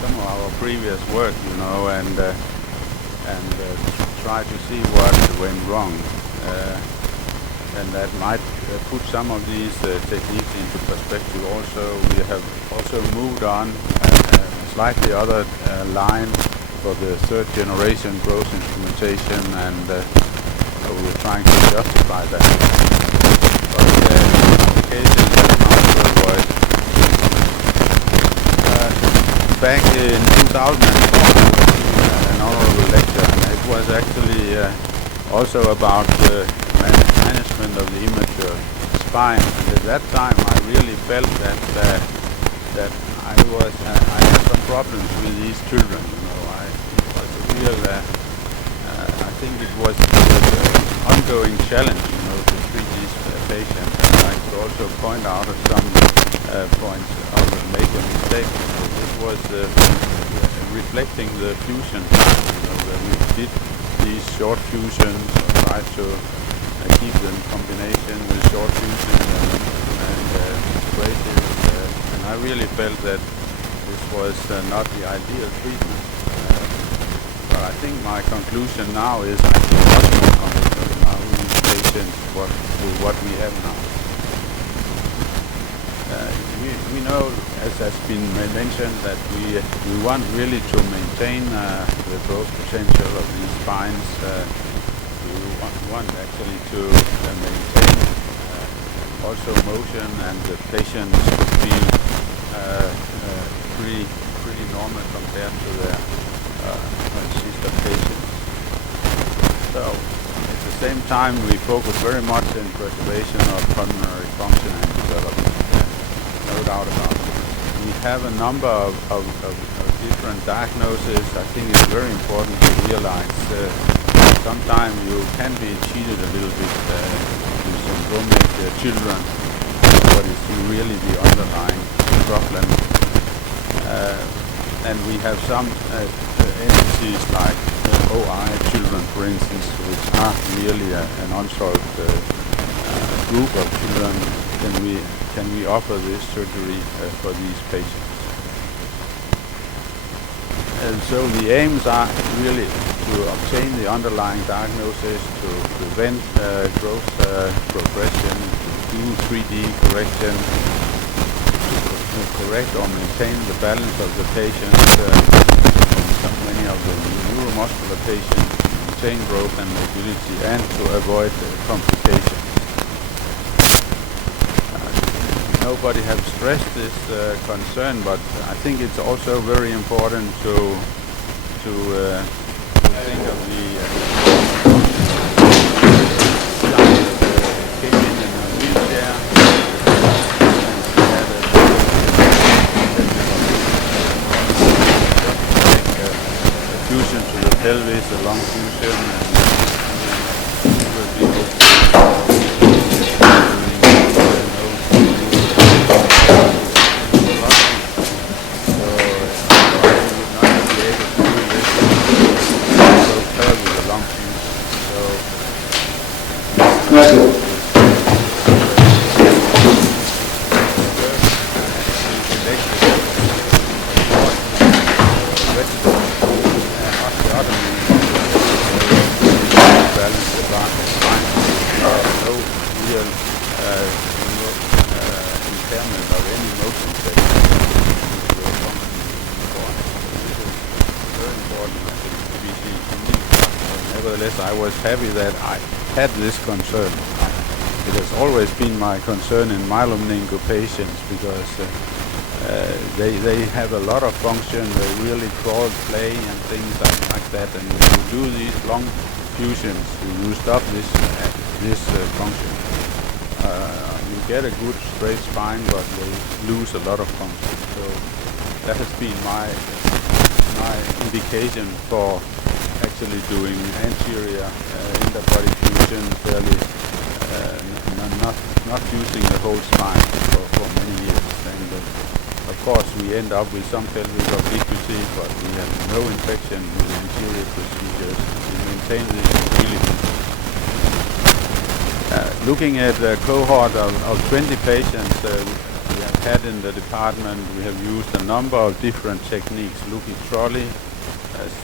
some of our previous work, and try to see what went wrong. And that might put some of these techniques into perspective. Also, we have also moved on a slightly other line for the third generation growth instrumentation, and so we're trying to justify that. But application that not to avoid. Back in 2004, an honorable lecture, and it was actually also about management of the immature spine. And at that time, I really felt that I had some problems with these children. It was a real. I think it was an ongoing challenge, to treat these patients. And I could also point out at some points of a major mistake. This was reflecting the fusion time, where we did these short fusions, tried to keep them in combination with short fusion and braces, and I really felt that this was not the ideal treatment. But I think my conclusion now is I feel much more comfortable now with these patients with what we have now. We know, as has been mentioned, that we want really to maintain the growth potential of these spines. We want actually to maintain also motion, and the patients could feel pretty normal compared to their sister patients. So at the same time, we focus very much in preservation of pulmonary function and development. No doubt about it. We have a number of different diagnoses. I think it's very important to realize sometimes you can be cheated a little bit with syndromic children, what is really the underlying problem. And we have some entities like OI children, for instance, which are really an unsolved group of children. Can we offer this surgery for these patients? And so the aims are really to obtain the underlying diagnosis, to prevent growth progression, to do 3D correction, to correct or maintain the balance of the patient. Many of the neuromuscular patients maintain growth and mobility, and to avoid complications. Nobody has stressed this concern, but I think it's also very important to think of the child that came in a wheelchair and had a fusion to the pelvis, a long fusion, and it will be I was happy that I had this concern. It has always been my concern in myelomeningo patients, because they have a lot of function. They really crawl, play, and things like that. And when you do these long fusions, you stop this function. You get a good straight spine, but they lose a lot of function. So that has been my indication for actually doing anterior interbody fusion, fairly not using the whole spine for many years. And of course we end up with some pelvic obliquity, but we have no infection with anterior procedures. We maintain this mobility. Looking at a cohort of 20 patients, we have had in the department, we have used a number of different techniques. Lucky trolley,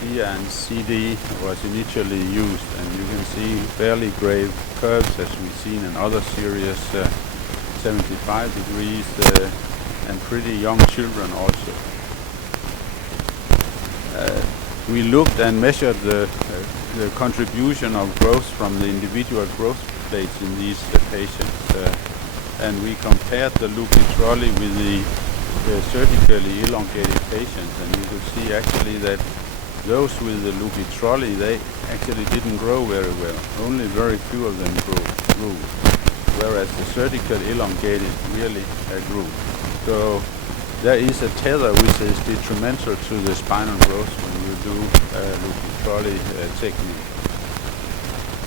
SIA and CD was initially used, and you can see fairly grave curves as we've seen in other series, 75 degrees, and pretty young children also. We looked and measured the contribution of growth from the individual growth plates in these patients, and we compared the Lucky trolley with the surgically elongated patients, and you could see actually that those with the Lucky trolley, they actually didn't grow very well. Only very few of them grew, whereas the surgically elongated really grew. So there is a tether which is detrimental to the spinal growth when you do Lucky trolley technique.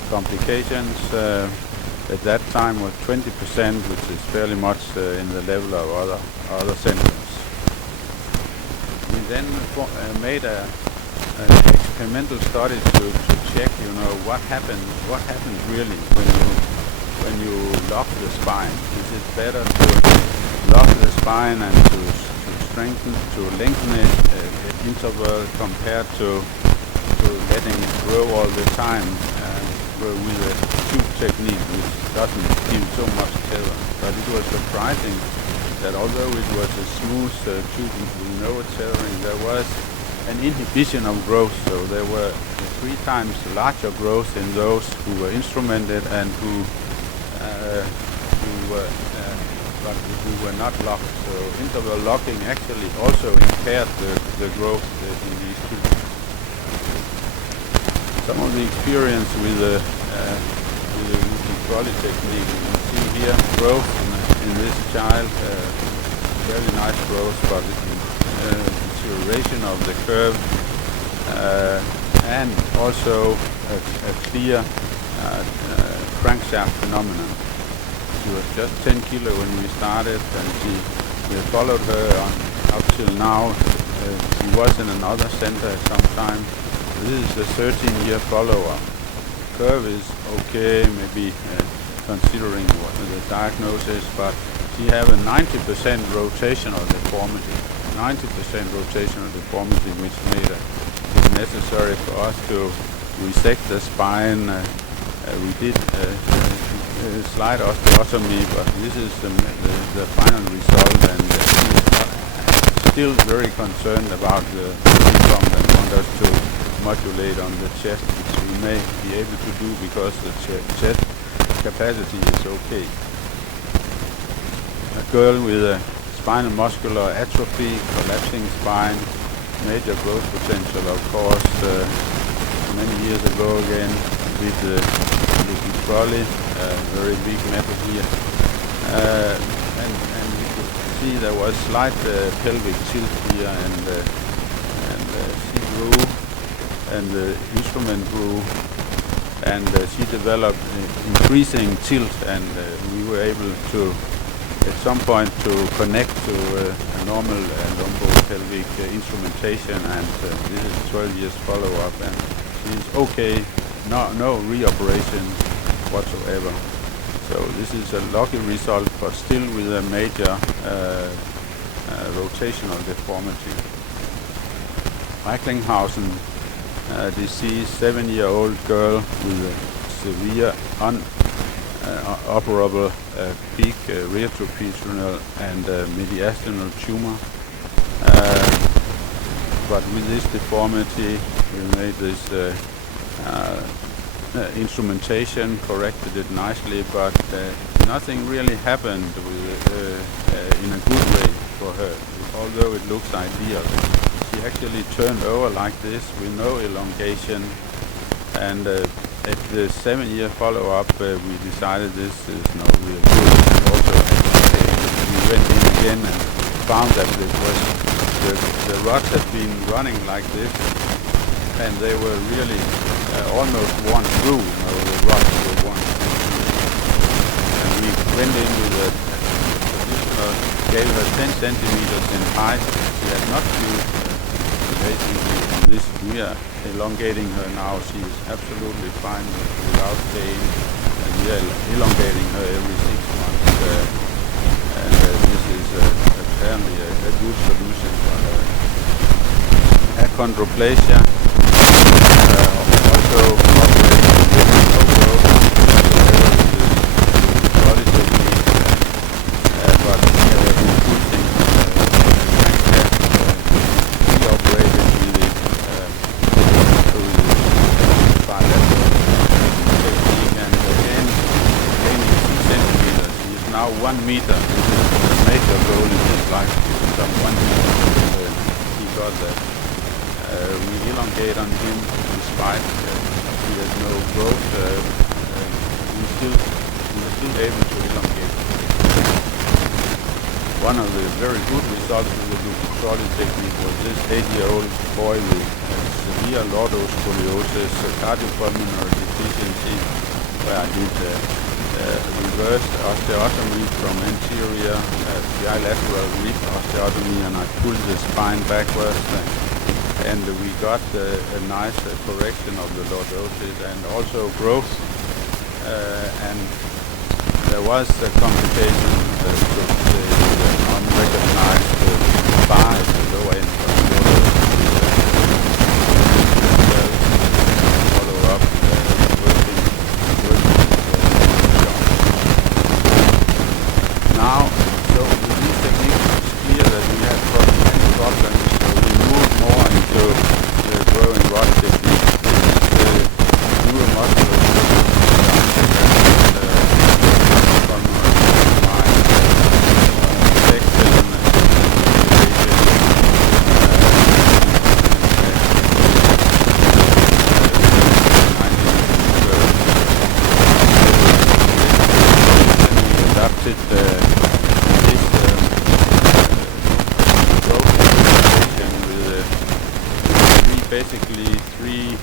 Complications at that time was 20%, which is fairly much in the level of other centers. We then made an experimental study to check, what happens really when you lock the spine. Is it better to lock the spine and to strengthen, to lengthen it interval compared to letting it grow all the time with a tube technique which doesn't give so much tether? But it was surprising that although it was a smooth tube with no tethering, there was an inhibition of growth. So there were 3 times larger growth in those who were instrumented and who were not locked. So interval locking actually also impaired the growth in these tubes. Some of the experience with the Lucky trolley technique, you can see here growth in this child, very nice growth, but deterioration of the curve, and also a clear crankshaft phenomenon. She was just 10 kilo when we started, and we followed her up till now. She was in another center at some time. This is a 13-year follow-up. Curve is okay, maybe considering what the diagnosis, but she have a 90% rotational deformity. 90% rotational deformity, which made it necessary for us to resect the spine. We did slide osteotomy, but this is the final result, and still very concerned about the income and want us to modulate on the chest, which we may be able to do because the chest capacity is okay. A girl with a spinal muscular atrophy, collapsing spine, major growth potential, of course, many years ago again with the Lucky trolley, very big metal here, and you could see there was slight pelvic tilt here, and she grew, and the instrument grew, and she developed increasing tilt, and we were able to at some point to connect to a normal lumbopelvic instrumentation, and this is 12 years follow-up, and she's okay, no reoperation whatsoever. So this is a lucky result, but still with a major rotational deformity. Recklinghausen disease, 7-year-old girl with a severe operable peak retroperitoneal and mediastinal tumor. But with this deformity, we made this instrumentation, corrected it nicely, but nothing really happened with in a good way for her, although it looks ideal. She actually turned over like this with no elongation, and at the 7-year follow-up, we decided this is not real good. Also, we went in again and found that it was the rods had been running like this, and they were really almost one through. The rods were one through. And we went in with a traditional, gave her 10 centimeters in height. She had not used basically this. We are elongating her now. She is absolutely fine without pain, and we are elongating her every 6 months. And this is apparently a good solution. But achondroplasia also operates with co-growth, solid technique, but including we operated with it through the bilateral technique, and again gaining 2 centimeters. He is now 1 meter. The major goal in his life is some 1 meter. He got that. We elongate on him despite he has no growth. We're still able to elongate. One of the very good results with the Lupus technique was this 8-year-old boy with severe lordoscoliosis, cardiopulmonary deficiency, where I did reversed osteotomy from anterior bilateral rib osteotomy, and I pulled the spine backwards, and we got a nice correction of the lordosis and also growth, and there was a complication to the unrecognized bar at the low end of the follow up working. Now, so with these techniques, it's clear that we have problems, so we move more into the growing rod technique. The neuromuscular basically 3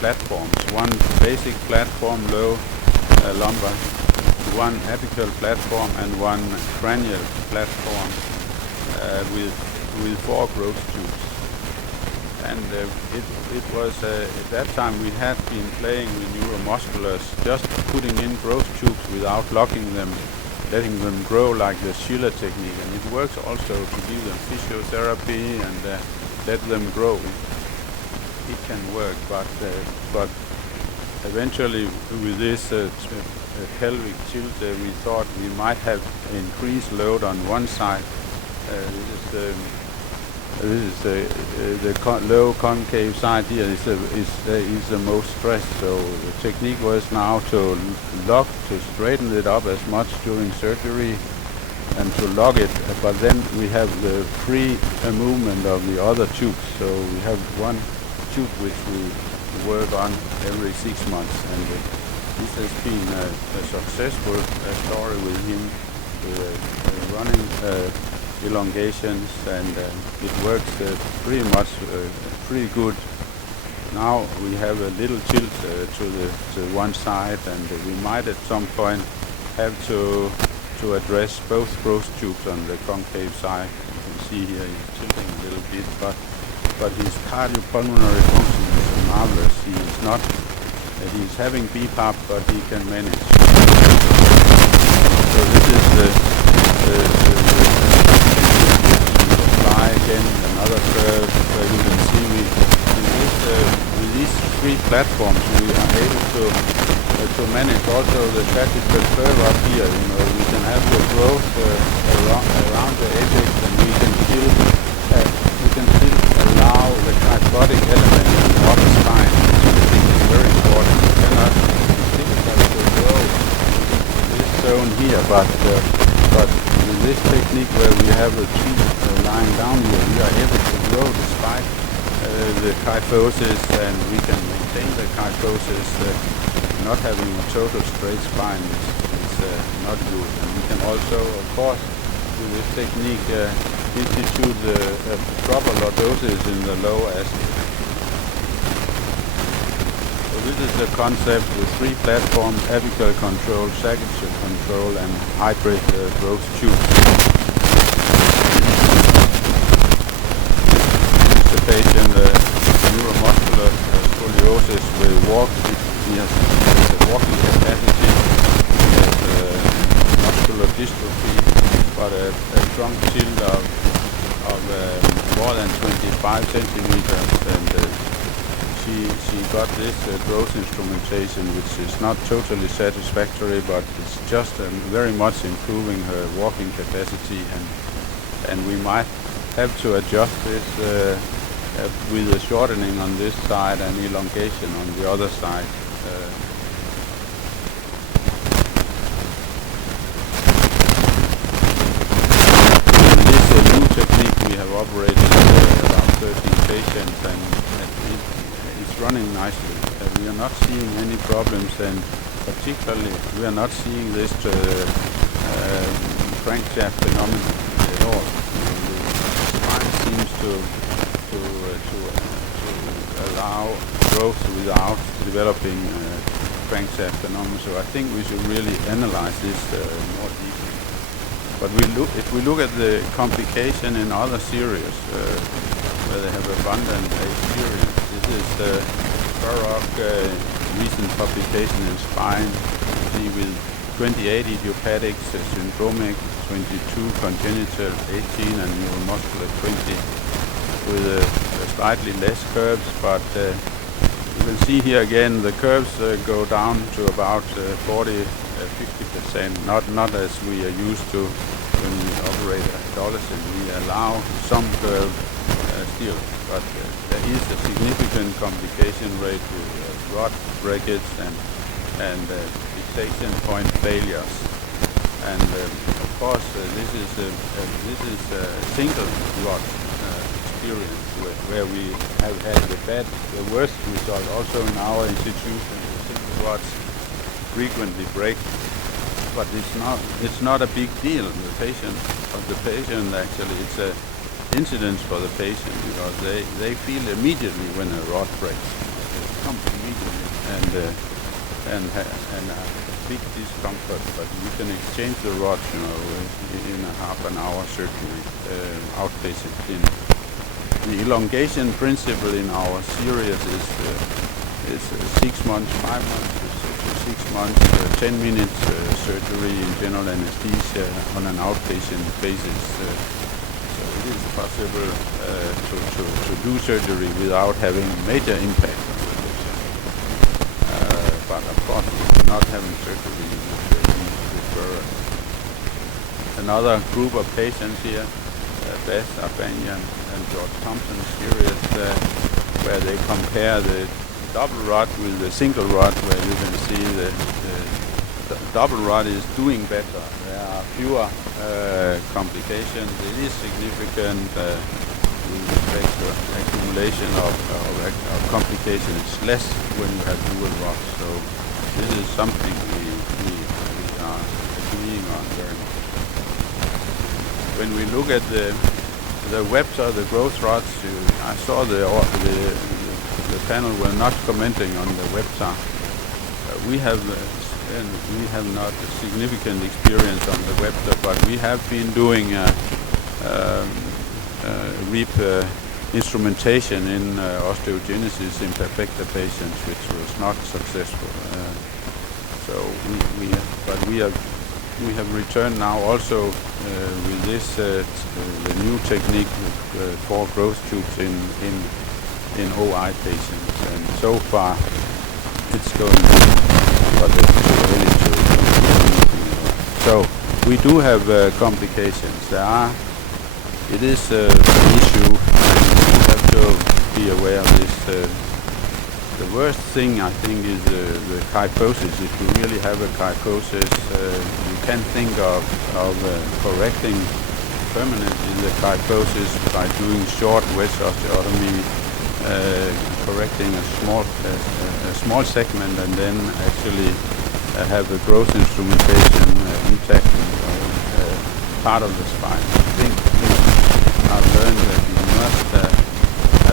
platforms. One basic platform, low lumbar, one apical platform, and one cranial platform with 4 growth tubes. And it was at that time we had been playing with neuromusculars, just putting in growth tubes without locking them, letting them grow like the Schiller technique, and it works also to give them physiotherapy and let them grow. It can work, but eventually with this pelvic tilt, we thought we might have increased load on one side. This is the low concave side here is the most stressed. So the technique was now to straighten it up as much during surgery and to lock it, but then we have the free movement of the other tubes. So we have one tube which we work on every 6 months, and this has been a successful story with him, running elongations, and it works pretty much pretty good. Now we have a little tilt to one side, and we might at some point have to address both growth tubes on the concave side. You can see here he's tilting a little bit, but his cardiopulmonary function is marvelous. He is not, he's having BPAP, but he can manage. So this is the apply again another curve where you can see with these 3 platforms we are able to manage also the classical curve up here. You know, we can have the growth around the apex, and we can still allow the kyphotic element in the upper spine, which I think is very important. You cannot grow in this zone here, but with this technique where we have a tube lying down here, we are able to grow despite the kyphosis, and we can maintain the kyphosis. Not having a total straight spine is not good, and we can also, of course, with this technique institute the proper lordosis in the lower aspect. So this is the concept with 3 platforms: apical control, sagittal control, and hybrid growth tubes. This is the patient, neuromuscular scoliosis with he has a walking capacity, he has muscular dystrophy, but a strong tilt of more than 25 centimeters, and she got this growth instrumentation, which is not totally satisfactory, but it's just very much improving her walking capacity, and we might have to adjust this with a shortening on this side and elongation on the other side. This new technique we have operated about 13 patients, and it's running nicely. We are not seeing any problems, and particularly we are not seeing this crankshaft phenomenon at all. The spine seems to allow growth without developing crankshaft phenomenon. So I think we should really analyze this more deeply. But if we look at the complication in other series where they have abundant experience, this is the Burrock recent publication in Spine, see with 28 idiopathic, syndromic, 22 congenital, 18 and neuromuscular 20, with slightly less curves, but you can see here again the curves go down to about 40-50%, not as we are used to when we operate adolescent. We allow some curve still, but there is a significant complication rate with rod breakage and fixation point failures. And of course, this is a single rod experience where we have had the worst result. Also in our institution, the single rods frequently break, but it's not a big deal. The patient actually, it's a incidence for the patient, because they feel immediately when a rod breaks. It comes immediately and a big discomfort, but you can exchange the rod, in a half an hour surgery, outpatient clinic. The elongation principle in our series is 6 months, 5 months, 6 months, 10 minutes surgery in general anesthesia on an outpatient basis. So it is possible to do surgery without having major impact on the patient. But of course, not having surgery with Burrock. Another group of patients here, Beth Arbanian and George Thompson series, where they compare the double rod with the single rod, where you can see the double rod is doing better. There are fewer complications. It is significant with respect to accumulation of complications. It's less when you have dual rods. So this is something we are agreeing on very much. When we look at the Webster, the growth rods, I saw the panel were not commenting on the Webster. We have not significant experience on the Webster, but we have been doing REAP instrumentation in osteogenesis imperfecta patients, which was not successful. We have returned now also with this the new technique with 4 growth tubes in OI patients, and so far it's going good, but it's too early to. So we do have complications. It is an issue, and we have to be aware of this. The worst thing, I think, is the kyphosis. If you really have a kyphosis, you can think of correcting permanently the kyphosis by doing short wedge osteotomy, correcting a small segment, and then actually have the growth instrumentation intact part of the spine. I think I've learned that you must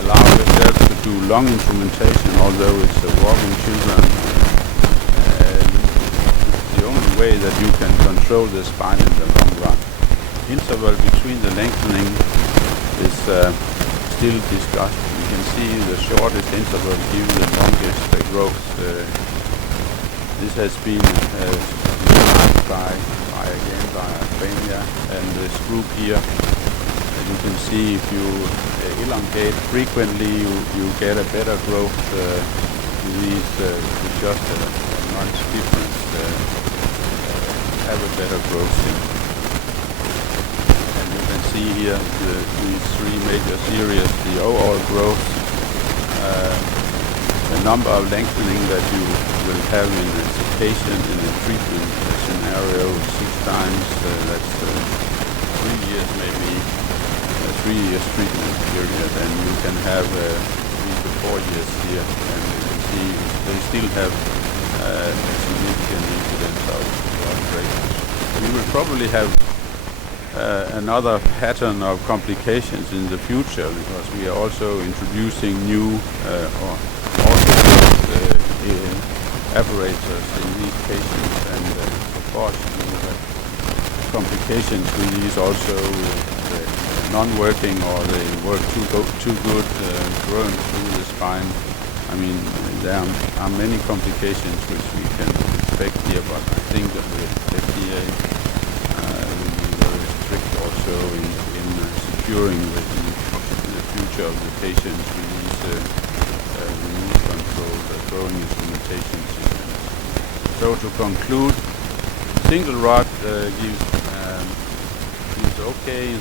allow yourself to do long instrumentation, although it's walking children. It's the only way that you can control the spine in the long run. Interval between the lengthening is still discussed. You can see the shortest interval give the longest growth. This has been by Albania, and this group here, you can see if you elongate frequently, you get a better growth with these just months difference, have a better growth thing. And you can see here these three major series, the overall growth, the number of lengthening that you will have in a patient in a treatment scenario 6 times, that's 3 years maybe, 3 years treatment period, and you can have 3 to 4 years here, and you can see they still have significant incidence of breakage. We will probably have another pattern of complications in the future, because we are also introducing new apparatus in these patients, and of course we have complications with these also, non-working, or they work too good, growing through the spine. I mean, there are many complications which we can expect here, but I think that the FDA will be very strict also in securing the future of the patients with these remote controlled growing instrumentation systems. So to conclude, single rod gives okay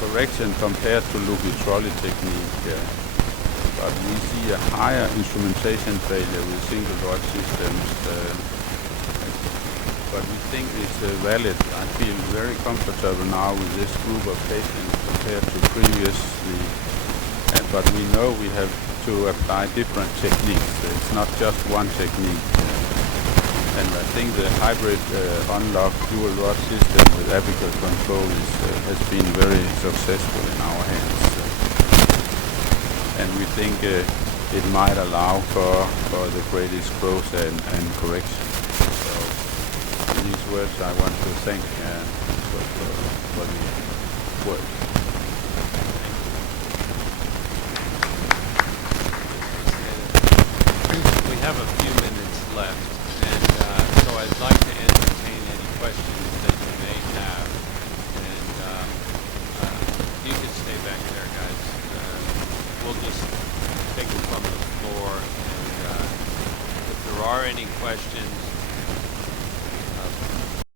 correction compared to Lucas trolley technique, but we see a higher instrumentation failure with single rod systems, but we think it's valid. I feel very comfortable now with this group of patients compared to previously, but we know we have to apply different techniques. It's not just one technique. And I think the hybrid unlock dual rod system with apical control has been very successful in our hands. And we think it might allow for the greatest growth and correction. So in these words I want to thank for the work. We have a few minutes left. I'd like to entertain any questions that you may have, and you can stay back there, guys. We'll just take it from the floor, and if there are any questions,